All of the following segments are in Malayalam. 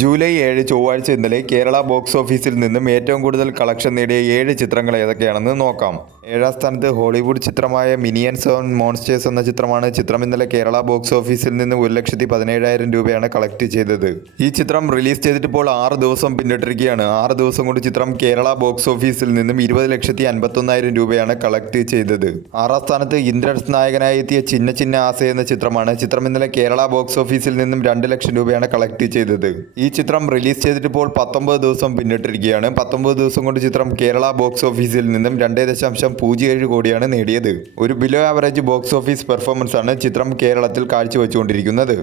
ജൂലൈ 7 ചൊവ്വാഴ്ച ഇന്നലെ കേരള ബോക്സ് ഓഫീസിൽ നിന്നും ഏറ്റവും കൂടുതൽ കളക്ഷൻ നേടിയ 7 ചിത്രങ്ങൾ ഏതൊക്കെയാണെന്ന് നോക്കാം. 7ാം സ്ഥാനത്ത് ഹോളിവുഡ് ചിത്രമായ മിനിയൻസ് ഓൺ മോൺസ്റ്റേഴ്സ് എന്ന ചിത്രമാണ്. ചിത്രം ഇന്നലെ കേരള ബോക്സ് ഓഫീസിൽ നിന്ന് 1,17,000 രൂപയാണ് കളക്ട് ചെയ്തത്. ഈ ചിത്രം റിലീസ് ചെയ്തിട്ടിപ്പോൾ 6 ദിവസം പിന്നിട്ടിരിക്കുകയാണ്. 6 ദിവസം കൊണ്ട് ചിത്രം കേരള ബോക്സ് ഓഫീസിൽ നിന്നും 20,51,000 രൂപയാണ് കളക്ട് ചെയ്തത്. 6ാം സ്ഥാനത്ത് ഇന്ദ്രൻസ് നായകനായി എത്തിയ ചിന്ന ചിന്ന ആസ എന്ന ചിത്രമാണ്. ചിത്രം ഇന്നലെ കേരള ബോക്സ് ഓഫീസിൽ നിന്നും 2 ലക്ഷം രൂപയാണ് കളക്ട് ചെയ്തത്. ഈ ചിത്രം റിലീസ് ചെയ്തിട്ടിപ്പോൾ 19 ദിവസം പിന്നിട്ടിരിക്കുകയാണ്. 19 ദിവസം കൊണ്ട് ചിത്രം കേരള ബോക്സ് ഓഫീസിൽ നിന്നും 2.07 കോടിയാണ് നേടിയത്. ഒരു below average box office performance ആണ് ചിത്രം കേരളത്തിൽ കാഴ്ചവെച്ചുകൊണ്ടിരിക്കുന്നത്.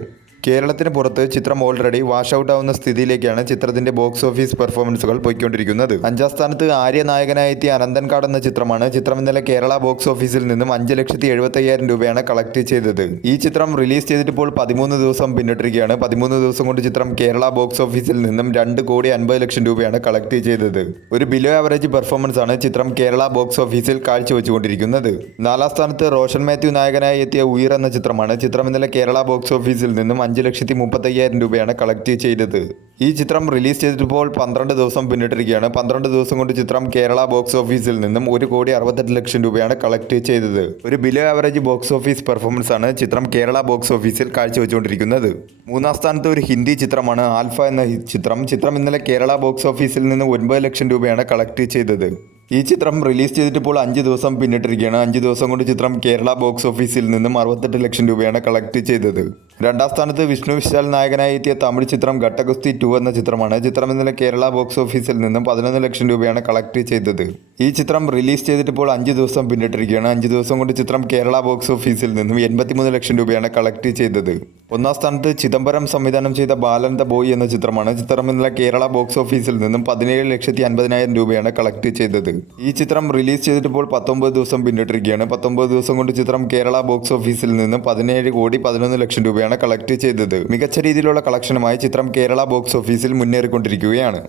കേരളത്തിന് പുറത്ത് ചിത്രം ഓൾറെഡി വാഷ് ഔട്ട് ആവുന്ന സ്ഥിതിയിലേക്കാണ് ചിത്രത്തിന്റെ ബോക്സ് ഓഫീസ് പെർഫോമൻസുകൾ പോയിക്കൊണ്ടിരിക്കുന്നത്. 5ാം സ്ഥാനത്ത് ആര്യ നായകനായി എത്തിയ അനന്തൻകാട് എന്ന ചിത്രമാണ്. ചിത്രം ഇന്നലെ കേരള ബോക്സ് ഓഫീസിൽ നിന്നും 5,75,000 രൂപയാണ് കളക്ട് ചെയ്തത്. ഈ ചിത്രം റിലീസ് ചെയ്തിട്ടിപ്പോൾ 13 ദിവസം പിന്നിട്ടിരിക്കുകയാണ്. 13 ദിവസം കൊണ്ട് ചിത്രം കേരള ബോക്സ് ഓഫീസിൽ നിന്നും 2,50,00,000 രൂപയാണ് കളക്ട് ചെയ്തത്. ഒരു ബിലോ ആവറേജ് പെർഫോമൻസ് ആണ് ചിത്രം കേരള ബോക്സ് ഓഫീസിൽ കാഴ്ചവെച്ചുകൊണ്ടിരിക്കുന്നത്. 4ാം സ്ഥാനത്ത് റോഷൻ മാത്യു നായകനായി എത്തിയ ഉയർ എന്ന ചിത്രമാണ്. ചിത്രം ഇന്നലെ കേരള ബോക്സ് ഓഫീസിൽ നിന്നും 5,35,000 രൂപയാണ് കളക്ട് ചെയ്തത്. ഈ ചിത്രം റിലീസ് ചെയ്തിട്ടിപ്പോൾ 12 ദിവസം പിന്നിട്ടിരിക്കുകയാണ്. 12 ദിവസം കൊണ്ട് ചിത്രം കേരള ബോക്സ് ഓഫീസിൽ നിന്നും 1,68,00,000 രൂപയാണ് കളക്ട് ചെയ്തത്. ഒരു below average box office performance ആണ് ചിത്രം കേരള ബോക്സ് ഓഫീസിൽ കാഴ്ചവെച്ചുകൊണ്ടിരിക്കുന്നത്. 3ാം സ്ഥാനത്ത് ഒരു ഹിന്ദി ചിത്രമാണ് ആൽഫ എന്ന ചിത്രം ഇന്നലെ കേരള ബോക്സ് ഓഫീസിൽ നിന്ന് 9 ലക്ഷം രൂപയാണ് കളക്ട് ചെയ്തത്. ഈ ചിത്രം റിലീസ് ചെയ്തിട്ടിപ്പോൾ 5 ദിവസം പിന്നിട്ടിരിക്കുകയാണ്. 5 ദിവസം കൊണ്ട് ചിത്രം കേരള ബോക്സ് ഓഫീസിൽ നിന്നും 68 ലക്ഷം രൂപയാണ് കളക്ട് ചെയ്തത്. 2ാം സ്ഥാനത്ത് വിഷ്ണു വിശാൽ നായകനായി എത്തിയ തമിഴ് ചിത്രം ഘട്ടഗുസ്തി 2 എന്ന ചിത്രമാണ്. ചിത്രം ഇന്നലെ കേരള ബോക്സ് ഓഫീസിൽ നിന്നും 11 ലക്ഷം രൂപയാണ് കളക്ട് ചെയ്തത്. ഈ ചിത്രം റിലീസ് ചെയ്തിട്ടിപ്പോൾ 5 ദിവസം പിന്നിട്ടിരിക്കുകയാണ്. 5 ദിവസം കൊണ്ട് ചിത്രം കേരള ബോക്സ് ഓഫീസിൽ നിന്നും 83 ലക്ഷം രൂപയാണ് കളക്ട് ചെയ്തത്. 1ാം സ്ഥാനത്ത് ചിദംബരം സംവിധാനം ചെയ്ത ബാലൻ ദ ബോയ് എന്ന ചിത്രമാണ്. ചിത്രം ഇന്നലെ കേരള ബോക്സ് ഓഫീസിൽ നിന്നും 17,50,000 രൂപയാണ് കളക്ട് ചെയ്തത്. ഈ ചിത്രം റിലീസ് ചെയ്തിട്ടിപ്പോൾ 19 ദിവസം പിന്നിട്ടിരിക്കുകയാണ്. 19 ദിവസം കൊണ്ട് ചിത്രം കേരള ബോക്സ് ഓഫീസിൽ നിന്നും 17,11,00,000 രൂപയാണ് കളക്ട് ചെയ്തത്. മികച്ച രീതിയിലുള്ള കളക്ഷനുമായി ചിത്രം കേരള ബോക്സ് ഓഫീസിൽ മുന്നേറിക്കൊണ്ടിരിക്കുകയാണ്.